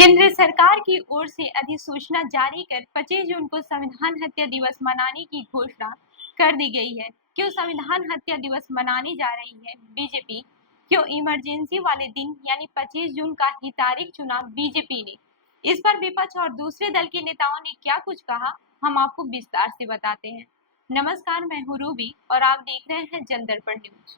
केंद्र सरकार की ओर से अधिसूचना जारी कर 25 जून को संविधान हत्या दिवस मनाने की घोषणा कर दी गई है। क्यों संविधान हत्या दिवस मनानी जा रही है बीजेपी? क्यों इमरजेंसी वाले दिन यानी 25 जून का ही तारीख चुना बीजेपी ने? इस पर विपक्ष और दूसरे दल के नेताओं ने क्या कुछ कहा, हम आपको विस्तार से बताते हैं। नमस्कार, मैं हूँ रूबी और आप देख रहे हैं जनदर्पण न्यूज।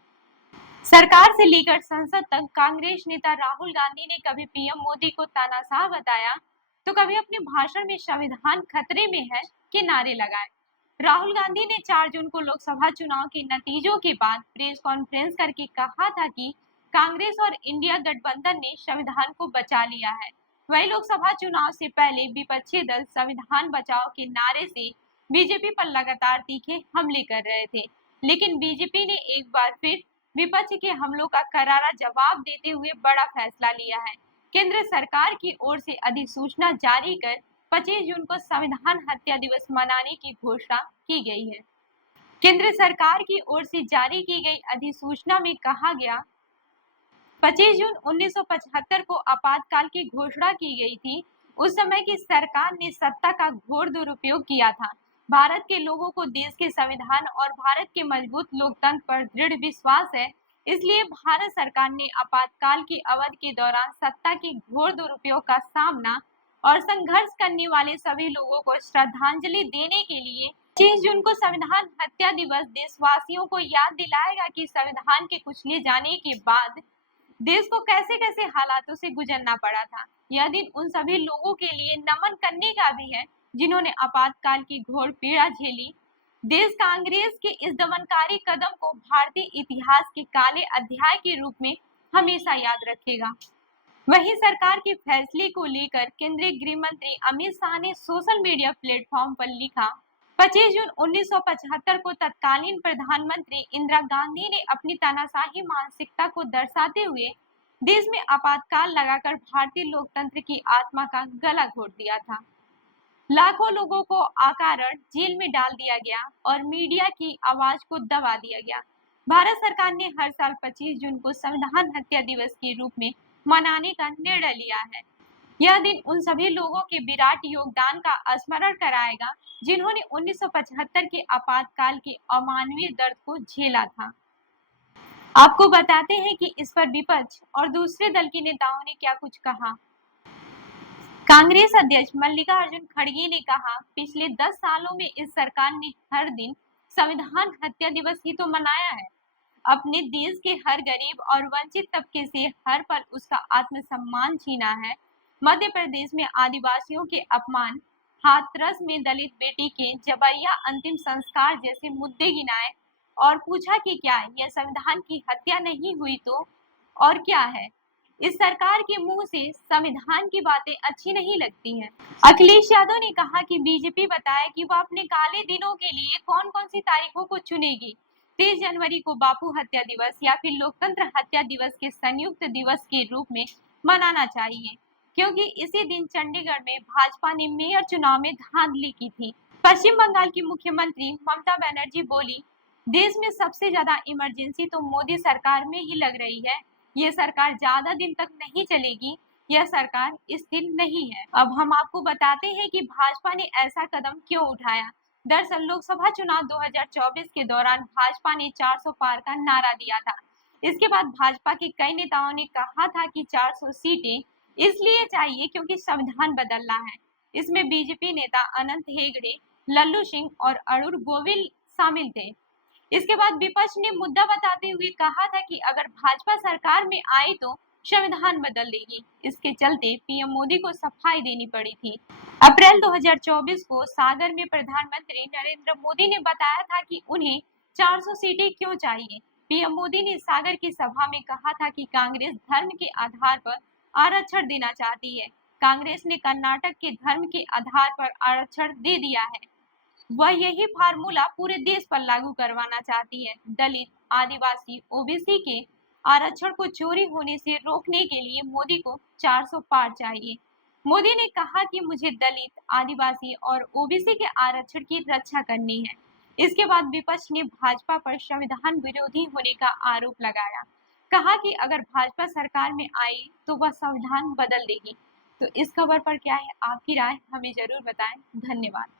सरकार से लेकर संसद तक कांग्रेस नेता राहुल गांधी ने कभी पीएम मोदी को तानाशाह बताया, तो कभी अपने भाषण में संविधान खतरे में है के नारे लगाए। राहुल गांधी ने 4 जून को लोकसभा चुनाव के नतीजों के बाद प्रेस कॉन्फ्रेंस करके कहा था कि कांग्रेस और इंडिया गठबंधन ने संविधान को बचा लिया है। वही लोकसभा चुनाव से पहले विपक्षी दल संविधान बचाओ के नारे से बीजेपी पर लगातार तीखे हमले कर रहे थे, लेकिन बीजेपी ने एक बार फिर विपक्ष के हमलों का करारा जवाब देते हुए बड़ा फैसला लिया है। केंद्र सरकार की ओर से अधिसूचना जारी कर 25 जून को संविधान हत्या दिवस मनाने की घोषणा की गई है। केंद्र सरकार की ओर से जारी की गई अधिसूचना में कहा गया, 25 जून 1975 को आपातकाल की घोषणा की गई थी। उस समय की सरकार ने सत्ता का घोर दुरुपयोग किया था। भारत के लोगों को देश के संविधान और भारत के मजबूत लोकतंत्र पर दृढ़ विश्वास है, इसलिए भारत सरकार ने आपातकाल की अवधि के दौरान सत्ता के घोर दुरुपयोग का सामना और संघर्ष करने वाले सभी लोगों को श्रद्धांजलि देने के लिए 25 जून को संविधान हत्या दिवस देशवासियों को याद दिलाएगा कि संविधान के कुचले जाने के बाद देश को कैसे कैसे हालातों से गुजरना पड़ा था। यह दिन उन सभी लोगों के लिए नमन करने का भी है जिन्होंने आपातकाल की घोर पीड़ा झेली। देश कांग्रेस के इस दमनकारी कदम को भारतीय इतिहास के काले अध्याय के रूप में हमेशा याद रखेगा। वहीं सरकार के फैसले को लेकर केंद्रीय गृह मंत्री अमित शाह ने सोशल मीडिया प्लेटफॉर्म पर लिखा, 25 जून 1975 को तत्कालीन प्रधानमंत्री इंदिरा गांधी ने अपनी तानाशाही मानसिकता को दर्शाते हुए देश में आपातकाल लगाकर भारतीय लोकतंत्र की आत्मा का गला घोट दिया था। लाखों लोगों को अकारण जेल में डाल दिया गया और मीडिया की आवाज को दबा दिया गया। भारत सरकार ने हर साल 25 जून को संविधान हत्या दिवस के रूप में मनाने का निर्णय लिया है। यह दिन उन सभी लोगों के विराट योगदान का स्मरण कराएगा जिन्होंने 1975 के आपातकाल के अमानवीय दर्द को झेला था। आपको बताते हैं कि इस पर विपक्ष और दूसरे दल के नेताओं ने क्या कुछ कहा। कांग्रेस अध्यक्ष मल्लिकार्जुन खड़गे ने कहा, पिछले 10 सालों में इस सरकार ने हर दिन संविधान हत्या दिवस ही तो मनाया है। अपने देश के हर गरीब और वंचित तबके से हर पल उसका आत्मसम्मान छीना है। मध्य प्रदेश में आदिवासियों के अपमान, हाथरस में दलित बेटी के जबरिया अंतिम संस्कार जैसे मुद्दे गिनाए और पूछा कि क्या यह संविधान की हत्या नहीं हुई तो और क्या है। इस सरकार के मुंह से संविधान की बातें अच्छी नहीं लगती हैं। अखिलेश यादव ने कहा कि बीजेपी बताए कि वह अपने काले दिनों के लिए कौन कौन सी तारीखों को चुनेगी। 30 जनवरी को बापू हत्या दिवस या फिर लोकतंत्र हत्या दिवस के संयुक्त दिवस के रूप में मनाना चाहिए, क्योंकि इसी दिन चंडीगढ़ में भाजपा ने मेयर चुनाव में धांधली की थी। पश्चिम बंगाल की मुख्यमंत्री ममता बनर्जी बोली, देश में सबसे ज्यादा इमरजेंसी तो मोदी सरकार में ही लग रही है। ये सरकार ज्यादा दिन तक नहीं चलेगी, यह सरकार स्थिर नहीं है। अब हम आपको बताते हैं कि भाजपा ने ऐसा कदम क्यों उठाया। दरअसल लोकसभा चुनाव 2024 के दौरान भाजपा ने 400 पार का नारा दिया था। इसके बाद भाजपा के कई नेताओं ने कहा था कि 400 सीटें इसलिए चाहिए क्योंकि संविधान बदलना है। इसमें बीजेपी नेता अनंत हेगड़े, लल्लू सिंह और अरूण गोविल शामिल थे। इसके बाद विपक्ष ने मुद्दा बताते हुए कहा था कि अगर भाजपा सरकार में आई तो संविधान बदल देगी। इसके चलते पीएम मोदी को सफाई देनी पड़ी थी। अप्रैल 2024 को सागर में प्रधानमंत्री नरेंद्र मोदी ने बताया था कि उन्हें 400 सीटें क्यों चाहिए। पीएम मोदी ने सागर की सभा में कहा था कि कांग्रेस धर्म के आधार पर आरक्षण देना चाहती है। कांग्रेस ने कर्नाटक के धर्म के आधार पर आरक्षण दे दिया है, वह यही फार्मूला पूरे देश पर लागू करवाना चाहती है। दलित, आदिवासी, ओबीसी के आरक्षण को चोरी होने से रोकने के लिए मोदी को 400 पार चाहिए। मोदी ने कहा कि मुझे दलित, आदिवासी और ओबीसी के आरक्षण की रक्षा करनी है। इसके बाद विपक्ष ने भाजपा पर संविधान विरोधी होने का आरोप लगाया। कहा कि अगर भाजपा सरकार में आई तो वह संविधान बदल देगी। तो इस खबर पर क्या है आपकी राय, हमें जरूर बताएं। धन्यवाद।